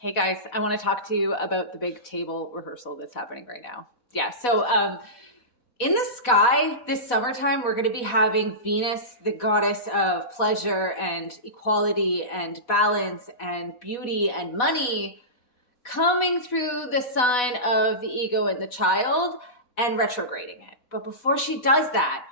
Hey guys, I want to talk to you about the big table rehearsal that's happening right now. Yeah, so in the sky this summertime, we're going to be having Venus, the goddess of pleasure and equality and balance and beauty and money, coming through the sign of the ego and the child and retrograding it. But before she does that,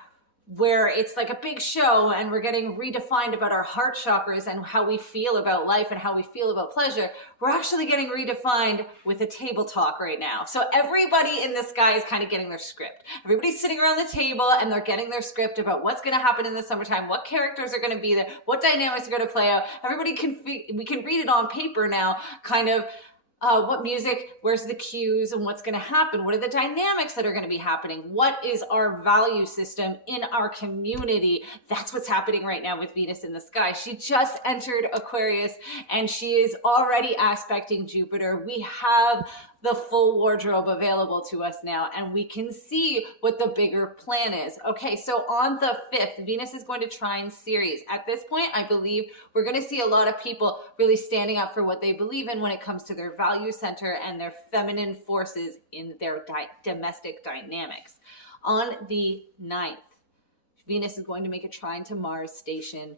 where it's like a big show and we're getting redefined about our heart chakras and how we feel about life and how we feel about pleasure, we're actually getting redefined with a table talk right now. So everybody in the sky is kind of getting their script. Everybody's sitting around the table and they're getting their script about what's going to happen in the summertime, what characters are going to be there, what dynamics are going to play out. Everybody we can read it on paper now, kind of what music, where's the cues, and what's going to happen? What are the dynamics that are going to be happening? What is our value system in our community? That's what's happening right now with Venus in the sky. She just entered Aquarius and she is already aspecting Jupiter. We have the full wardrobe available to us now, and we can see what the bigger plan is. Okay, so on the 5th, Venus is going to trine Ceres. At this point, I believe we're going to see a lot of people really standing up for what they believe in when it comes to their value center and their feminine forces in their domestic dynamics. On the 9th, Venus is going to make a trine to Mars station.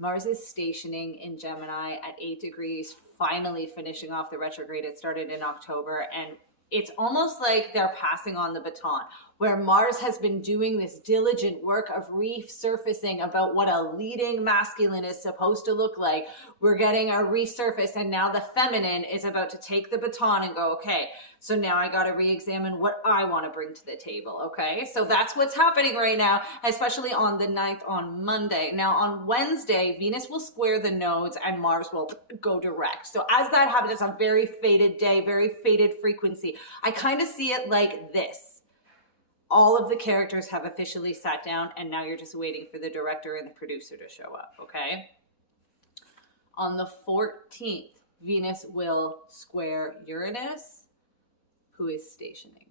Mars is stationing in Gemini at 8 degrees, finally finishing off the retrograde. It started in October, and it's almost like they're passing on the baton, where Mars has been doing this diligent work of resurfacing about what a leading masculine is supposed to look like. We're getting a resurface, and now the feminine is about to take the baton and go, okay, so now I got to re-examine what I want to bring to the table, okay? So that's what's happening right now, especially on the 9th on Monday. Now on Wednesday, Venus will square the nodes and Mars will go direct. So as that happens, it's a very fated day, very fated frequency. I kind of see it like this. All of the characters have officially sat down, and now you're just waiting for the director and the producer to show up, okay? On the 14th, Venus will square Uranus, who is stationing.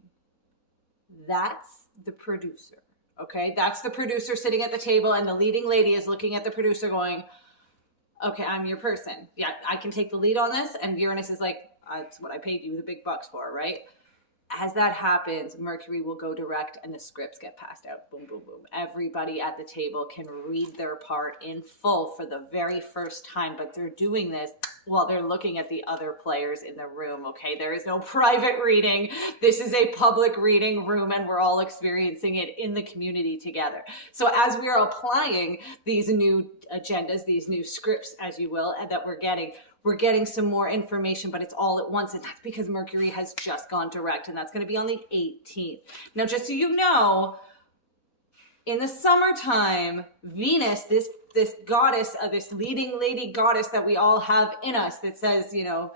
That's the producer, okay? That's the producer sitting at the table, and the leading lady is looking at the producer going, okay, I'm your person. Yeah, I can take the lead on this. And Uranus is like, that's what I paid you the big bucks for, right? As that happens, Mercury will go direct and the scripts get passed out. Boom, boom, boom. Everybody at the table can read their part in full for the very first time, but they're doing this while they're looking at the other players in the room, okay? There is no private reading. This is a public reading room, and we're all experiencing it in the community together. So as we are applying these new agendas, these new scripts, as you will, and that we're getting some more information, but it's all at once. And that's because Mercury has just gone direct, and that's going to be on the 18th. Now, just so you know, in the summertime, Venus, this goddess, this leading lady goddess that we all have in us that says, you know,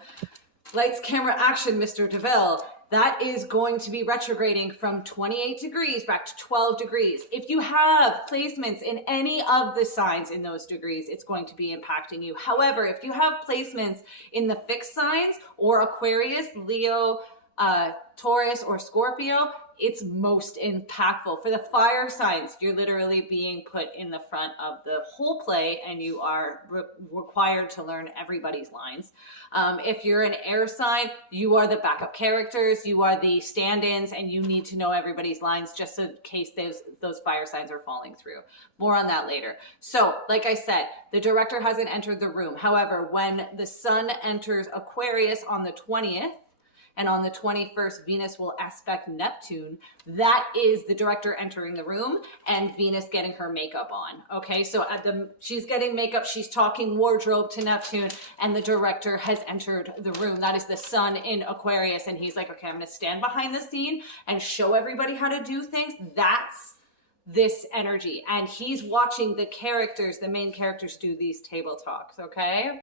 lights, camera, action, Mr. DeVille, that is going to be retrograding from 28 degrees back to 12 degrees. If you have placements in any of the signs in those degrees, it's going to be impacting you. However, if you have placements in the fixed signs or Aquarius, Leo, Taurus, or Scorpio, it's most impactful. For the fire signs, you're literally being put in the front of the whole play, and you are required to learn everybody's lines. If you're an air sign, you are the backup characters, you are the stand-ins, and you need to know everybody's lines just in case those fire signs are falling through. More on that later. So, like I said, the director hasn't entered the room. However, when the sun enters Aquarius on the 20th, and on the 21st, Venus will aspect Neptune. That is the director entering the room and Venus getting her makeup on. Okay, so she's getting makeup, she's talking wardrobe to Neptune, and the director has entered the room. That is the sun in Aquarius, and he's like, okay, I'm gonna stand behind the scene and show everybody how to do things. That's this energy. And he's watching the characters, the main characters, do these table talks, okay?